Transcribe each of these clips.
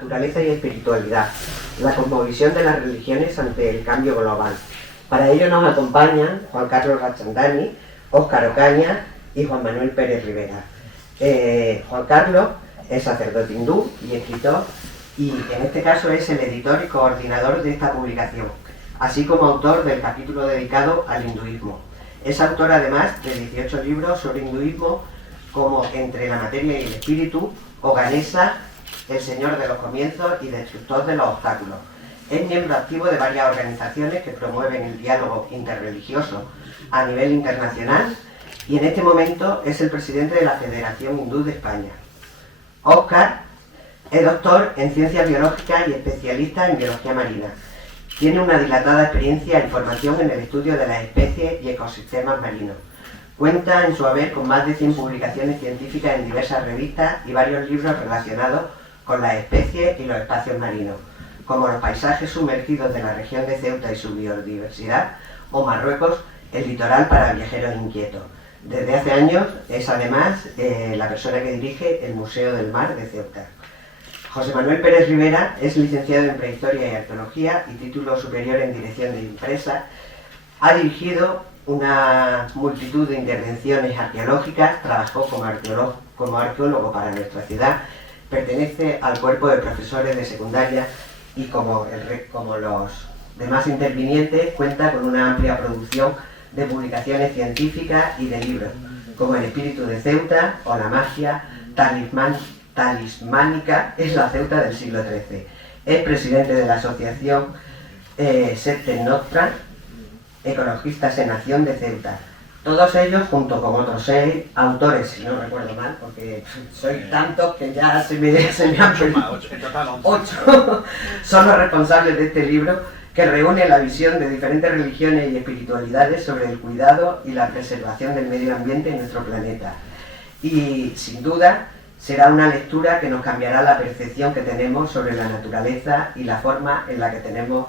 naturaleza y espiritualidad, la cosmovisión de las religiones ante el cambio global. Para ello nos acompañan Juan Carlos Rachandani, Óscar Ocaña y Juan Manuel Pérez Rivera. Juan Carlos es sacerdote hindú y escritor, y en este caso es el editor y coordinador de esta publicación, así como autor del capítulo dedicado al hinduismo. Es autor además de 18 libros sobre hinduismo, como Entre la materia y el espíritu, o Ganesha, el señor de los comienzos y destructor de los obstáculos. Es miembro activo de varias organizaciones que promueven el diálogo interreligioso a nivel internacional, y en este momento es el presidente de la Federación Hindú de España. Óscar es doctor en ciencias biológicas y especialista en biología marina. Tiene una dilatada experiencia y formación en el estudio de las especies y ecosistemas marinos. Cuenta en su haber con más de 100 publicaciones científicas en diversas revistas y varios libros relacionados con las especies y los espacios marinos, como Los paisajes sumergidos de la región de Ceuta y su biodiversidad, o Marruecos, el litoral para viajeros inquietos. Desde hace años es además la persona que dirige el Museo del Mar de Ceuta. José Manuel Pérez Rivera es licenciado en Prehistoria y Arqueología y título superior en Dirección de Empresas. Ha dirigido una multitud de intervenciones arqueológicas, trabajó como arqueólogo para nuestra ciudad, pertenece al cuerpo de profesores de secundaria y como los demás intervinientes cuenta con una amplia producción de publicaciones científicas y de libros, como El espíritu de Ceuta o La magia talismánica es la Ceuta del siglo XIII. Es presidente de la asociación Septem Nostra, Ecologistas en Acción de Ceuta. Todos ellos, junto con otros 6 autores, si no recuerdo mal, porque soy tantos que ya se me han perdido. 8 son los responsables de este libro, que reúne la visión de diferentes religiones y espiritualidades sobre el cuidado y la preservación del medio ambiente en nuestro planeta. Y, sin duda, será una lectura que nos cambiará la percepción que tenemos sobre la naturaleza y la forma en la que tenemos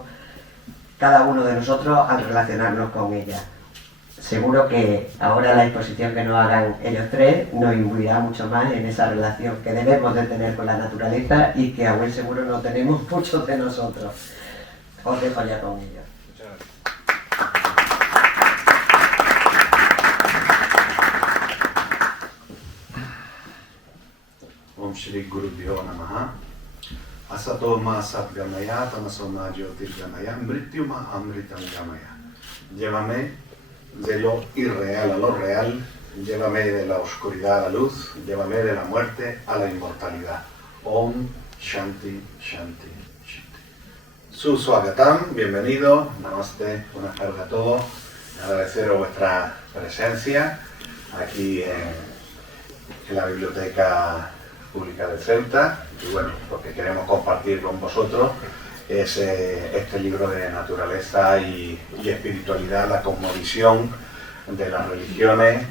cada uno de nosotros al relacionarnos con ella. Seguro que ahora la exposición que nos hagan ellos 3 nos imbuirá mucho más en esa relación que debemos de tener con la naturaleza y que a buen seguro no tenemos muchos de nosotros. Os dejo ya con ellos. Muchas gracias. Om Shri Gurubhyo Namaha. Asato ma satgamaya, tamaso ma jyotirgamaya, mrityuma amritam gamaya. Llévame de lo irreal a lo real, llévame de la oscuridad a la luz, llévame de la muerte a la inmortalidad. Om Shanti Shanti Shanti. Suswagatam, bienvenido, namaste, buenas tardes a todos. Agradeceros vuestra presencia aquí en la Biblioteca Pública de Ceuta, y bueno, lo que queremos compartir con vosotros es este libro de naturaleza y espiritualidad, la cosmovisión de las religiones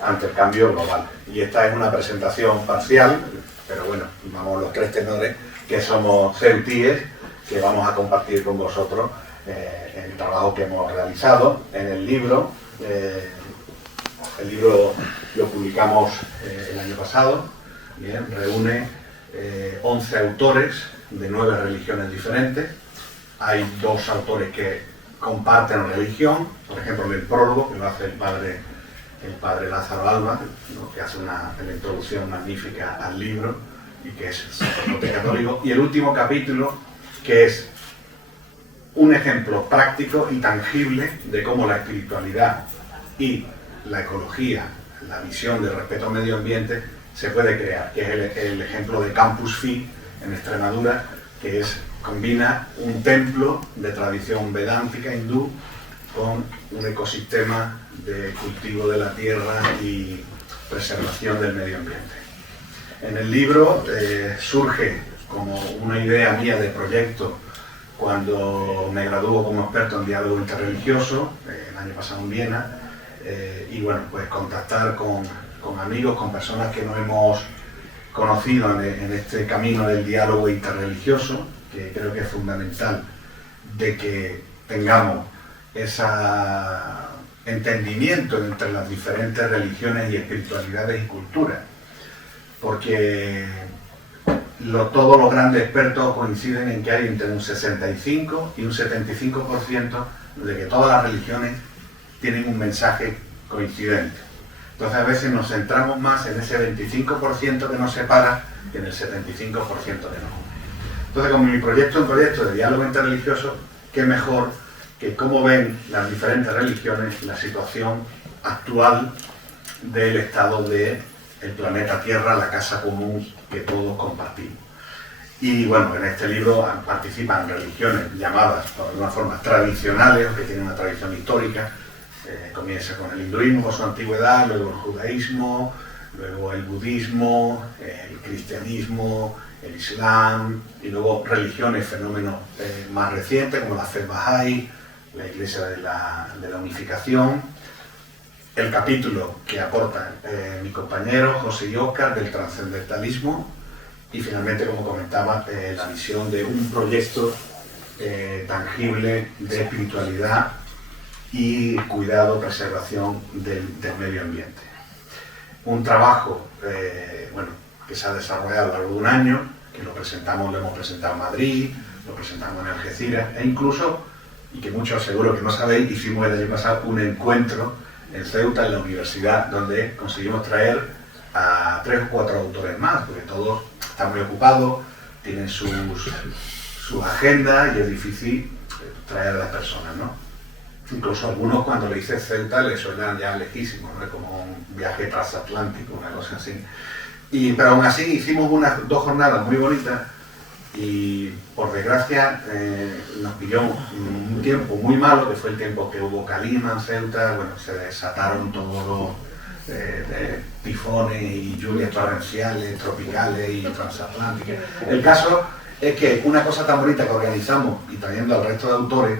ante el cambio global. Y esta es una presentación parcial, pero bueno, vamos los 3 tenores que somos ceutíes, que vamos a compartir con vosotros el trabajo que hemos realizado en el libro. El libro lo publicamos el año pasado. Bien, reúne 11 autores de 9 religiones diferentes. Hay 2 autores que comparten religión, por ejemplo el prólogo que lo hace el padre Lázaro Alba, ¿no?, que hace una introducción magnífica al libro y que es sacerdote católico, y el último capítulo, que es un ejemplo práctico y tangible de cómo la espiritualidad y la ecología, la visión de respeto al medio ambiente se puede crear, que es el ejemplo de Campus Fi en Extremadura, que combina un templo de tradición vedántica hindú con un ecosistema de cultivo de la tierra y preservación del medio ambiente. En el libro surge como una idea mía de proyecto cuando me graduó como experto en diálogo interreligioso el año pasado en Viena, y bueno, pues contactar con amigos, con personas que nos hemos conocido en este camino del diálogo interreligioso, que creo que es fundamental de que tengamos ese entendimiento entre las diferentes religiones y espiritualidades y culturas, porque todos los grandes expertos coinciden en que hay entre un 65 y un 75% de que todas las religiones tienen un mensaje coincidente. Entonces a veces nos centramos más en ese 25% que nos separa que en el 75% que nos une. Entonces, como mi proyecto es un proyecto de diálogo interreligioso, qué mejor que cómo ven las diferentes religiones la situación actual del estado del planeta Tierra, la casa común que todos compartimos. Y bueno, en este libro participan religiones llamadas, por alguna forma, tradicionales, o que tienen una tradición histórica. Comienza con el hinduismo, su antigüedad, luego el judaísmo, luego el budismo, el cristianismo, el islam, y luego religiones, fenómenos más recientes como la fe Bahá'í, la Iglesia de la Unificación, el capítulo que aportan mi compañero José y Óscar del trascendentalismo, y finalmente, como comentaba, la visión de un proyecto tangible de espiritualidad y cuidado, preservación del medio ambiente. Un trabajo que se ha desarrollado a lo largo de un año, que lo hemos presentado en Madrid, lo presentamos en Algeciras, e incluso, y que muchos seguro que no sabéis, hicimos el año pasado un encuentro en Ceuta, en la universidad, donde conseguimos traer a 3 o 4 autores más, porque todos están muy ocupados, tienen sus agendas y es difícil traer a las personas, ¿no? Incluso algunos, cuando le dice Ceuta, les suenan ya lejísimos, ¿no? Como un viaje transatlántico, una cosa así. Pero aún así hicimos 2 jornadas muy bonitas y, por desgracia, nos pilló un tiempo muy malo, que fue el tiempo que hubo calima en Ceuta. Bueno, se desataron todos los tifones y lluvias torrenciales, tropicales y transatlánticas. El caso es que una cosa tan bonita que organizamos y trayendo al resto de autores,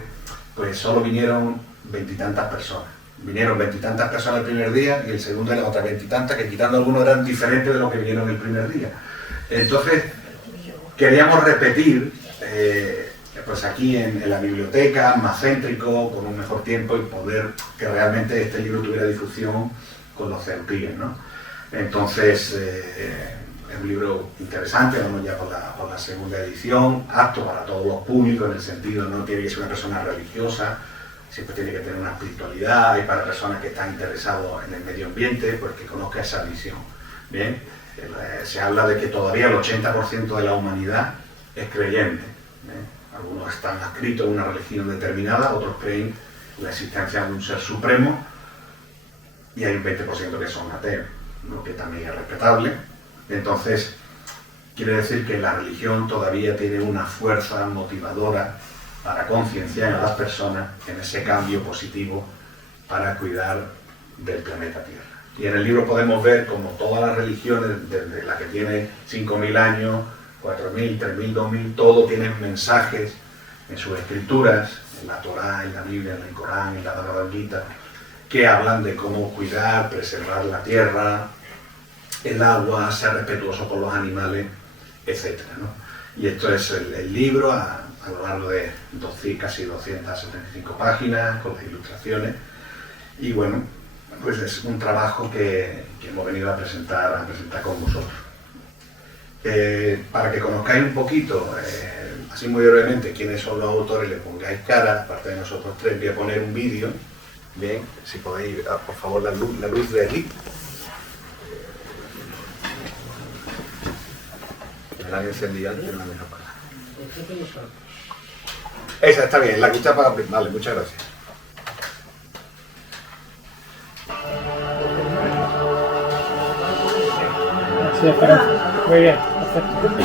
pues solo vinieron 20 y tantas personas. Vinieron 20 y tantas personas el primer día y el segundo eran otras 20 y tantas, que quitando algunos eran diferentes de los que vinieron el primer día. Entonces, queríamos repetir, pues aquí en la biblioteca, más céntrico, con un mejor tiempo, y poder que realmente este libro tuviera difusión con los ceutíes, ¿no? Entonces, es un libro interesante, vamos ya por la segunda edición, apto para todos los públicos, en el sentido, no tiene que ser una persona religiosa, siempre tiene que tener una espiritualidad, y para personas que están interesadas en el medio ambiente, pues que conozca esa visión. Bien, se habla de que todavía el 80% de la humanidad es creyente. Algunos están adscritos a una religión determinada, otros creen en la existencia de un ser supremo, y hay un 20% que son ateos, ¿no? Que también es respetable. Entonces, quiere decir que la religión todavía tiene una fuerza motivadora para concienciar a las personas en ese cambio positivo para cuidar del planeta Tierra. Y en el libro podemos ver como todas las religiones, desde la que tiene 5.000 años, 4.000, 3.000, 2.000, todo tienen mensajes en sus escrituras, en la Torá, en la Biblia, en el Corán, en la Bhagavad Gita, que hablan de cómo cuidar, preservar la tierra, el agua, ser respetuoso con los animales, etc., ¿no? Y esto es el libro a lo largo de casi 275 páginas, con las ilustraciones. Y bueno, pues es un trabajo que hemos venido a presentar con vosotros. Para que conozcáis un poquito, así muy brevemente, quiénes son los autores, le pongáis cara, aparte de nosotros tres, voy a poner un vídeo. Bien, si podéis, por favor, la luz de aquí. La había encendida antes, la mejor para. Esa está bien, la que usted apaga. Vale, muchas gracias. Sí, espera. Muy bien, perfecto.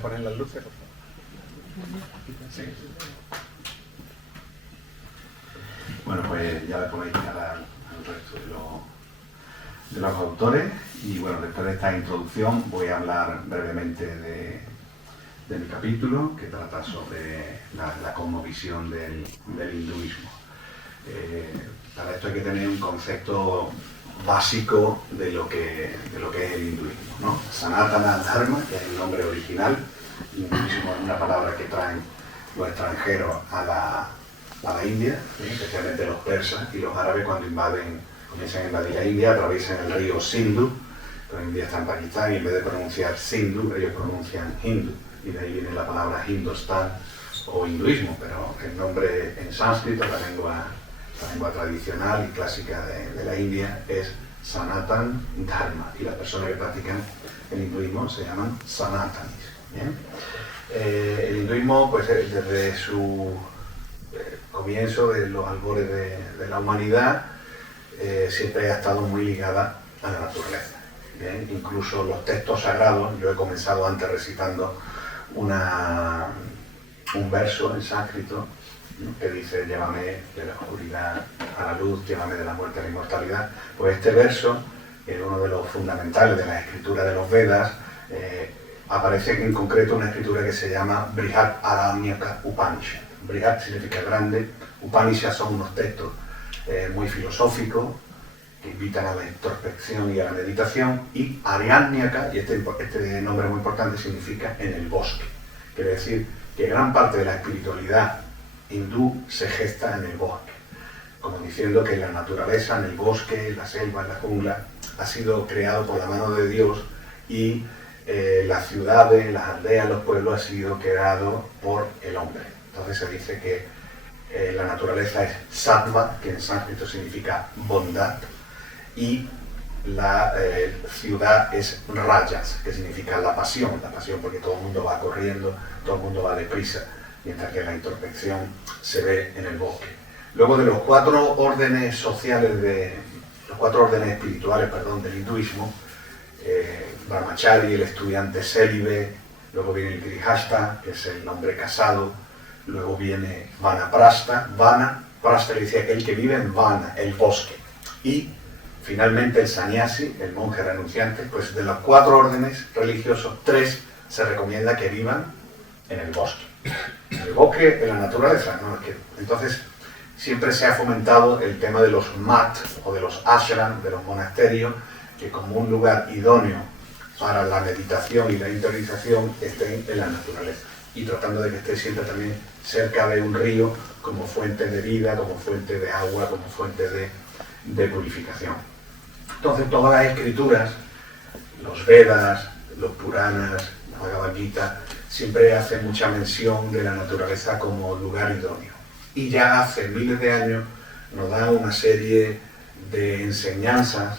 poner las luces, por favor? Sí. Bueno, pues ya le podéis dar al resto de los autores y bueno, después de esta introducción voy a hablar brevemente de mi capítulo que trata sobre la cosmovisión del hinduismo. Para esto hay que tener un concepto básico de lo que es el hinduismo, ¿no? Sanatana Dharma, que es el nombre original. Hinduismo es una palabra que traen los extranjeros a la India, ¿sí? Especialmente los persas y los árabes cuando comienzan a invadir la India, atraviesan el río Sindhu, pero India está en Pakistán y en vez de pronunciar Sindhu, ellos pronuncian Hindu, y de ahí viene la palabra Hindustán o hinduismo, pero el nombre en sánscrito, la lengua tradicional y clásica de la India, es Sanatan Dharma, y las personas que practican el hinduismo se llaman Sanatanis. ¿Bien? El hinduismo, pues desde su comienzo, de los albores de la humanidad, siempre ha estado muy ligada a la naturaleza. ¿Bien? Incluso los textos sagrados, yo he comenzado antes recitando un verso en sánscrito, ¿no?, que dice: llévame de la oscuridad a la luz, llévame de la muerte a la inmortalidad. Pues este verso, que es uno de los fundamentales de la escritura de los Vedas, aparece en concreto una escritura que se llama Brihad Aranyaka Upanishad. Brihad significa grande, Upanishad son unos textos muy filosóficos que invitan a la introspección y a la meditación, y Aranyaka, y este nombre muy importante, significa en el bosque. Quiere decir que gran parte de la espiritualidad hindú se gesta en el bosque, como diciendo que la naturaleza, en el bosque, en la selva, en la jungla, ha sido creado por la mano de Dios, y las ciudades, las aldeas, los pueblos han sido creados por el hombre. Entonces se dice que la naturaleza es sattva, que en sánscrito significa bondad, y la ciudad es rajas, que significa la pasión porque todo el mundo va corriendo, todo el mundo va deprisa, mientras que la introspección se ve en el bosque. Luego de los cuatro órdenes espirituales del hinduismo, Brahmachari, el estudiante célibe, luego viene el Grihasta, que es el hombre casado, luego viene Vanaprastha. Vanaprastha le dice aquel que vive en Vana, el bosque, y finalmente el sannyasi, el monje renunciante. Pues de los cuatro órdenes religiosos, tres se recomienda que vivan en el bosque. En el bosque, en la naturaleza, ¿no? Entonces siempre se ha fomentado el tema de los mat o de los ashram, de los monasterios, que como un lugar idóneo para la meditación y la interiorización estén en la naturaleza, y tratando de que esté siempre también cerca de un río como fuente de vida, como fuente de agua, como fuente de purificación. Entonces todas las escrituras, los Vedas, los Puranas, la Bhagavad Gita, siempre hacen mucha mención de la naturaleza como lugar idóneo. Y ya hace miles de años nos da una serie de enseñanzas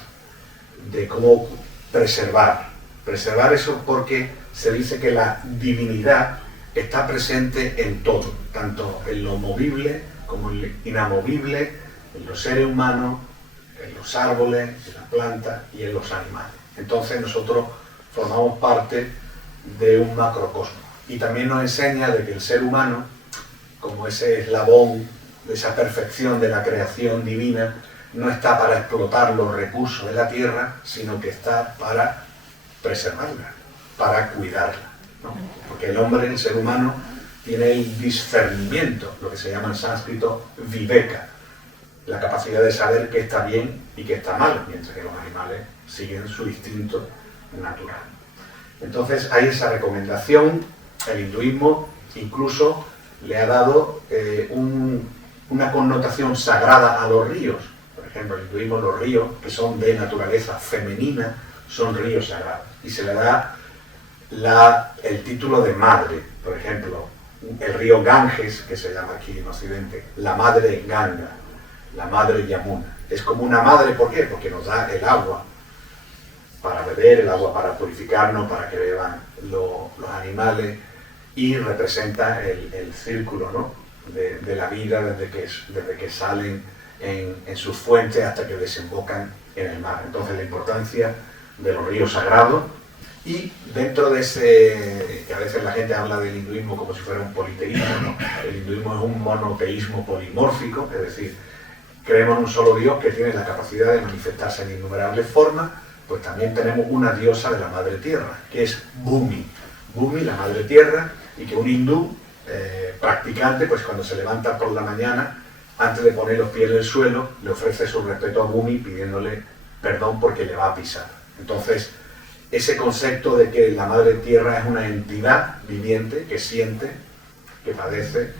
de cómo preservar eso, porque se dice que la divinidad está presente en todo, tanto en lo movible como en lo inamovible, en los seres humanos, en los árboles, en las plantas y en los animales. Entonces nosotros formamos parte de un macrocosmos, y también nos enseña de que el ser humano, como ese eslabón de esa perfección de la creación divina, no está para explotar los recursos de la tierra, sino que está para preservarla, para cuidarla, ¿no? Porque el hombre, el ser humano, tiene el discernimiento, lo que se llama en sánscrito viveka, la capacidad de saber qué está bien y qué está mal, mientras que los animales siguen su instinto natural. Entonces hay esa recomendación. El hinduismo incluso le ha dado una connotación sagrada a los ríos. Por ejemplo, el hinduismo, los ríos que son de naturaleza femenina son ríos sagrados, y se le da el título de madre. Por ejemplo, el río Ganges, que se llama aquí en Occidente, la madre Ganga, la madre Yamuna. Es como una madre, ¿por qué? Porque nos da el agua para beber, el agua para purificarnos, para que beban los animales, y representa el círculo, ¿no?, de la vida desde que salen en sus fuentes hasta que desembocan en el mar. Entonces la importancia de los ríos sagrados, Y dentro de ese, que a veces la gente habla del hinduismo como si fuera un politeísmo, ¿no? El hinduismo es un monoteísmo polimórfico, es decir, creemos en un solo Dios que tiene la capacidad de manifestarse en innumerables formas. Pues también tenemos una diosa de la madre tierra, que es Bhumi. Bhumi, la madre tierra, y que un hindú practicante, pues cuando se levanta por la mañana, antes de poner los pies en el suelo, le ofrece su respeto a Bhumi pidiéndole perdón porque le va a pisar. Entonces, ese concepto de que la madre tierra es una entidad viviente que siente, que padece,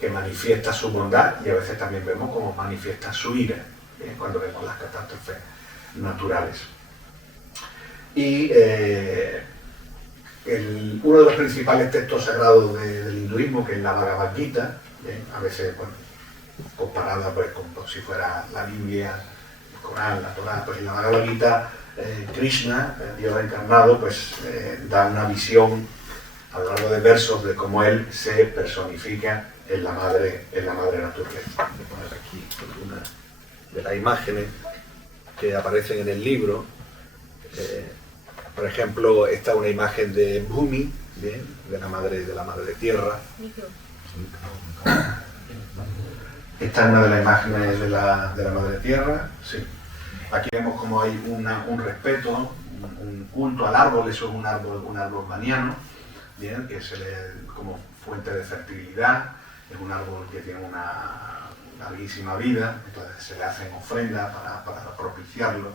que manifiesta su bondad, y a veces también vemos cómo manifiesta su ira, cuando vemos las catástrofes naturales. Y uno de los principales textos sagrados del hinduismo, que es la Bhagavad Gita, a veces, bueno, comparada pues como si fuera la Biblia, el Corán, la Torá, pues en la Bhagavad Gita Krishna, Dios encarnado, pues da una visión a lo largo de versos de cómo él se personifica en la madre naturaleza. Voy a poner aquí algunas de las imágenes que aparecen en el libro. Por ejemplo, esta es una imagen de Bhumi, ¿bien? de la madre tierra. Esta es una de las imágenes de la madre tierra. Sí. Aquí vemos como hay un respeto, un culto al árbol. Eso es un árbol baniano, ¿bien? Que se le como fuente de fertilidad. Es un árbol que tiene una larguísima vida, entonces se le hacen ofrendas para propiciarlo.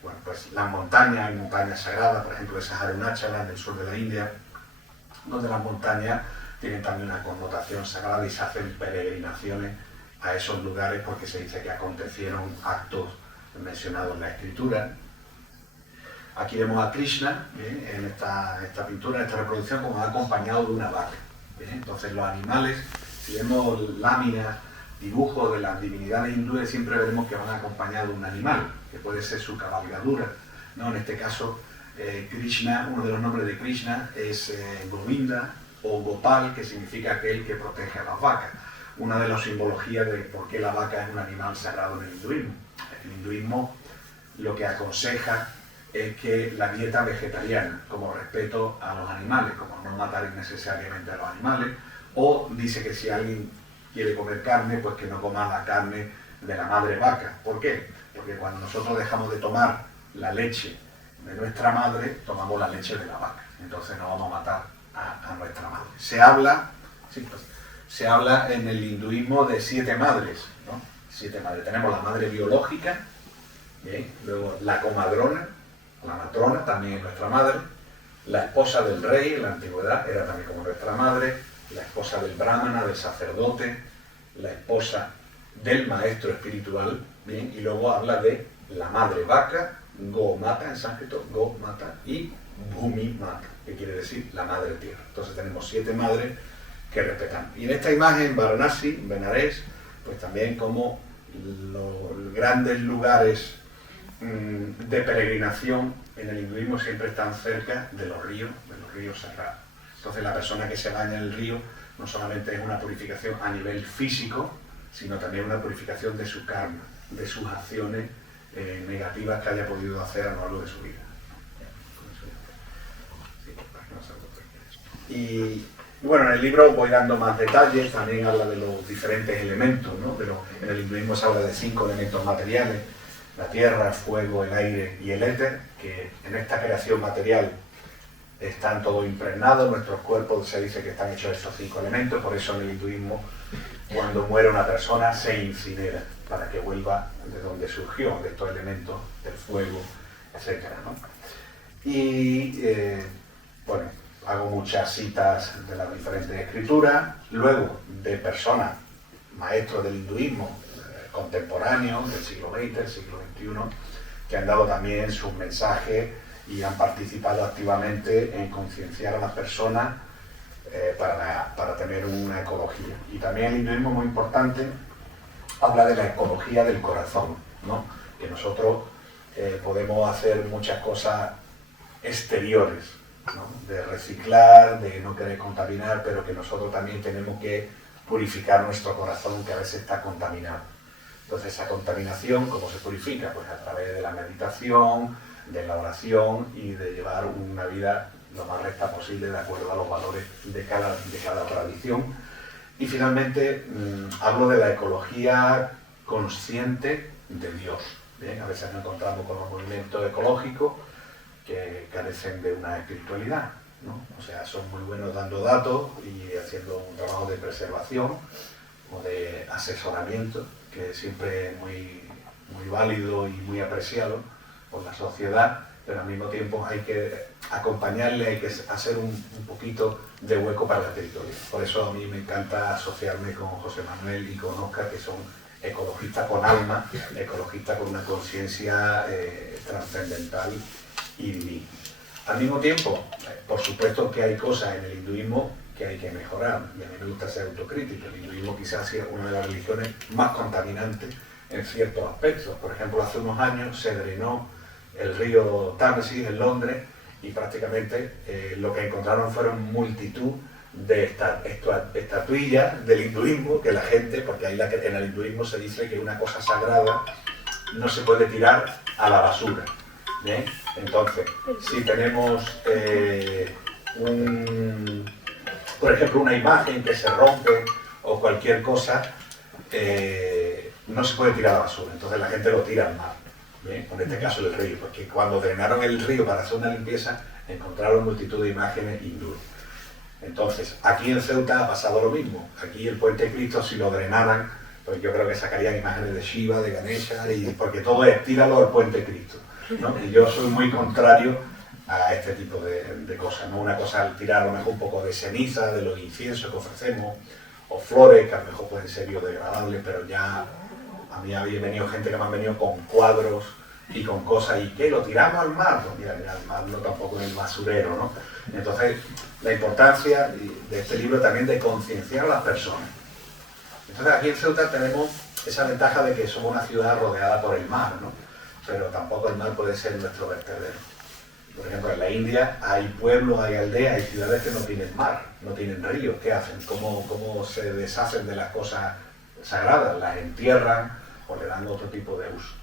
Bueno, pues las montañas, hay montañas sagradas, por ejemplo esas Arunachala en el sur de la India, donde las montañas tienen también una connotación sagrada y se hacen peregrinaciones a esos lugares porque se dice que acontecieron actos mencionados en la escritura. Aquí vemos a Krishna, ¿bien? En esta pintura, en esta reproducción, como acompañado de una vaca. ¿Bien? Entonces los animales, si vemos láminas, dibujos de las divinidades hindúes, siempre veremos que van acompañados de un animal, que puede ser su cabalgadura, ¿no? En este caso, Krishna, uno de los nombres de Krishna es Govinda o Gopal, que significa aquel que protege a las vacas. Una de las simbologías de por qué la vaca es un animal sagrado en el hinduismo. El hinduismo lo que aconseja es que la dieta vegetariana, como respeto a los animales, como no matar innecesariamente a los animales, o dice que si alguien quiere comer carne, pues que no coma la carne de la madre vaca. ¿Por qué? Porque cuando nosotros dejamos de tomar la leche de nuestra madre, tomamos la leche de la vaca. Entonces no vamos a matar a nuestra madre. Se habla en el hinduismo de 7 madres, ¿no? 7 madres. Tenemos la madre biológica, ¿bien? Luego la comadrona, la matrona, también es nuestra madre, la esposa del rey en la antigüedad era también como nuestra madre, la esposa del brahmana, del sacerdote, la esposa del maestro espiritual, ¿bien? Y luego habla de la madre vaca, Gomata en sánscrito, Gomata, y Bhumi Mata, que quiere decir la madre tierra. Entonces tenemos 7 madres que respetamos. Y en esta imagen, Varanasi, Benares, pues también como los grandes lugares de peregrinación en el hinduismo siempre están cerca de los ríos sagrados. Entonces la persona que se baña en el río no solamente es una purificación a nivel físico, sino también una purificación de su karma, de sus acciones negativas que haya podido hacer a lo largo de su vida. Y bueno, en el libro voy dando más detalles, también habla de los diferentes elementos, ¿no? En el hinduismo se habla de 5 elementos materiales: la tierra, el fuego, el aire y el éter, que en esta creación material están todos impregnados. Nuestros cuerpos se dice que están hechos de estos 5 elementos, por eso en el hinduismo cuando muere una persona se incinera para que vuelva de donde surgió, de estos elementos, del fuego, etc., ¿no? Y bueno, hago muchas citas de las diferentes escrituras, luego de personas, maestros del hinduismo, contemporáneos del siglo XX, del siglo XXI, que han dado también sus mensajes y han participado activamente en concienciar a las personas para tener una ecología. Y también el hinduismo, muy importante, habla de la ecología del corazón, ¿no? Que nosotros podemos hacer muchas cosas exteriores, ¿no? De reciclar, de no querer contaminar, pero que nosotros también tenemos que purificar nuestro corazón, que a veces está contaminado. Entonces esa contaminación, ¿cómo se purifica? Pues a través de la meditación, de la oración y de llevar una vida lo más recta posible de acuerdo a los valores de cada tradición. Y finalmente hablo de la ecología consciente de Dios. Bien, a veces nos encontramos con los movimientos ecológicos que carecen de una espiritualidad, ¿no? O sea, son muy buenos dando datos y haciendo un trabajo de preservación o de asesoramiento, que siempre es muy válido y muy apreciado por la sociedad, pero al mismo tiempo hay que acompañarle, hay que hacer un poquito de hueco para la espiritualidad. Por eso a mí me encanta asociarme con José Manuel y con Óscar, que son ecologistas con alma, ecologistas con una conciencia trascendental y divina. Al mismo tiempo, por supuesto que hay cosas en el hinduismo que hay que mejorar, y a mí me gusta ser autocrítico. El hinduismo quizás sea una de las religiones más contaminantes en ciertos aspectos. Por ejemplo, hace unos años se drenó el río Támesis en Londres y prácticamente lo que encontraron fueron multitud de estatuillas del hinduismo que la gente, porque ahí en el hinduismo se dice que una cosa sagrada no se puede tirar a la basura. ¿Bien? Entonces, si tenemos por ejemplo, una imagen que se rompe o cualquier cosa, no se puede tirar a la basura, entonces la gente lo tira al mar. ¿Bien? En este caso el río, porque cuando drenaron el río para hacer una limpieza, encontraron multitud de imágenes hindúes. Entonces, aquí en Ceuta ha pasado lo mismo. Aquí el Puente Cristo, si lo drenaran, pues yo creo que sacarían imágenes de Shiva, de Ganesha, porque todo es tíralo al Puente Cristo, ¿no? Y yo soy muy contrario a este tipo de cosas, ¿no? Una cosa al tirar a lo mejor un poco de ceniza, de los inciensos que ofrecemos, o flores que a lo mejor pueden ser biodegradables, pero ya a mí había venido gente que me han venido con cuadros y con cosas, ¿y qué? ¿Lo tiramos al mar? Pues mira, al mar no tampoco es el basurero, ¿no? Entonces, la importancia de este libro también de concienciar a las personas. Entonces, aquí en Ceuta tenemos esa ventaja de que somos una ciudad rodeada por el mar, ¿no? Pero tampoco el mar puede ser nuestro vertedero. Por ejemplo, en la India hay pueblos, hay aldeas, hay ciudades que no tienen mar, no tienen ríos. ¿Qué hacen? ¿Cómo se deshacen de las cosas sagradas? Las entierran o le dan otro tipo de uso.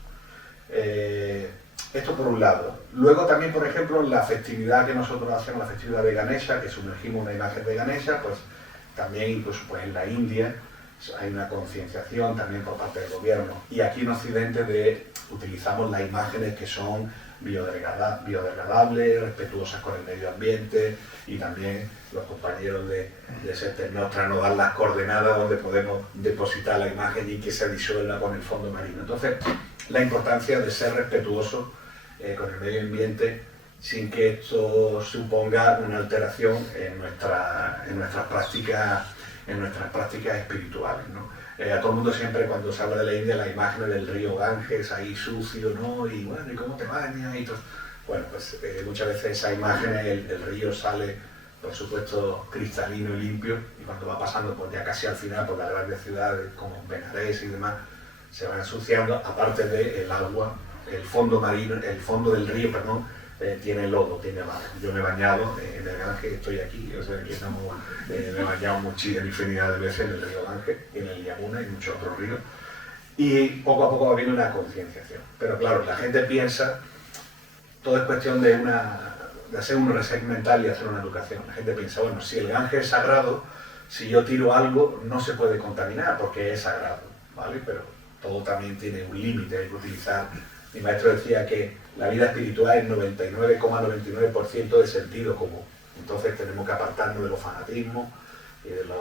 Esto por un lado. Luego también, por ejemplo, la festividad que nosotros hacemos, la festividad de Ganesha, que sumergimos una imagen de Ganesha, pues también incluso pues, en la India hay una concienciación también por parte del gobierno. Y aquí en Occidente utilizamos las imágenes que son biodegradables, respetuosas con el medio ambiente, y también los compañeros de Sete Nostra nos dan las coordenadas donde podemos depositar la imagen y que se disuelva con el fondo marino. Entonces, la importancia de ser respetuosos con el medio ambiente sin que esto suponga una alteración en nuestras prácticas espirituales, ¿no? A todo el mundo siempre cuando se habla de la India la imagen del río Ganges ahí sucio, ¿no? Y bueno, ¿y cómo te bañas? Y todo. Bueno, pues muchas veces esa imagen, el río sale, por supuesto, cristalino y limpio, y cuando va pasando por ya casi al final por las grandes ciudades como Benares y demás, se van ensuciando, aparte del agua, el fondo marino, el fondo del río, perdón, tiene lodo, tiene barro. Yo me he bañado en el Ganges, estoy aquí, o sea, que me he bañado muchísimas infinidad de veces en el río Ganges, en el Yamuna y muchos otros ríos, y poco a poco va habiendo una concienciación. Pero claro, la gente piensa, todo es cuestión de hacer un reset mental y hacer una educación. La gente piensa, bueno, si el Ganges es sagrado, si yo tiro algo, no se puede contaminar porque es sagrado, ¿vale? Pero todo también tiene un límite, hay que utilizar. Mi maestro decía que la vida espiritual es 99,99% de sentido común. Entonces tenemos que apartarnos de los fanatismos y de las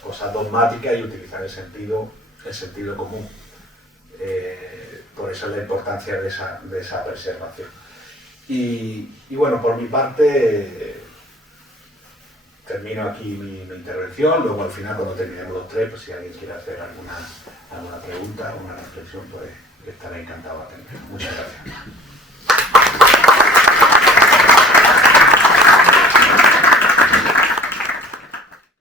cosas dogmáticas y utilizar el sentido común. Por eso es la importancia de esa preservación. Y bueno, por mi parte termino aquí mi intervención. Luego al final, cuando terminemos los tres, pues si alguien quiere hacer alguna pregunta, alguna reflexión, pues estaré encantado de atender. Muchas gracias.